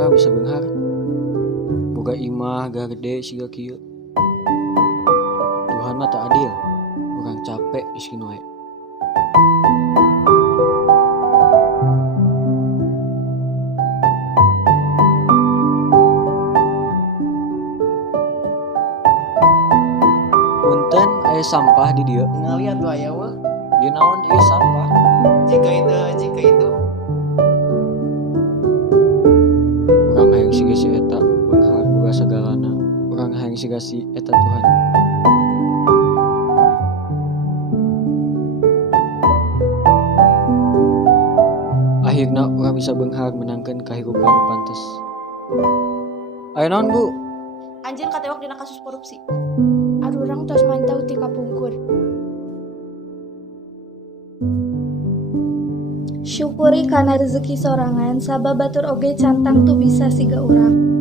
orang bisa benghar boga imah gede siga kieu. Tuhan mah tak adil, orang capek miskin wae. Punten aya sampah di dieu. Ngaliat tuh aya mah. Ieu naon ieu sampah? Jika itu Urang hayang siga si eta benghar boga sagalana. Urang hayang siga si eta Tuhan. Akhirna urang bisa benghar menangkan kahirupan nu pantes. Aya naon Bu? Anjeun katewak dina kasus korupsi. Aduh urang tos mantau ti kapungkur. Syukuri kana rezeki sorangan sabab batur oge cantang tu bisa siga urang.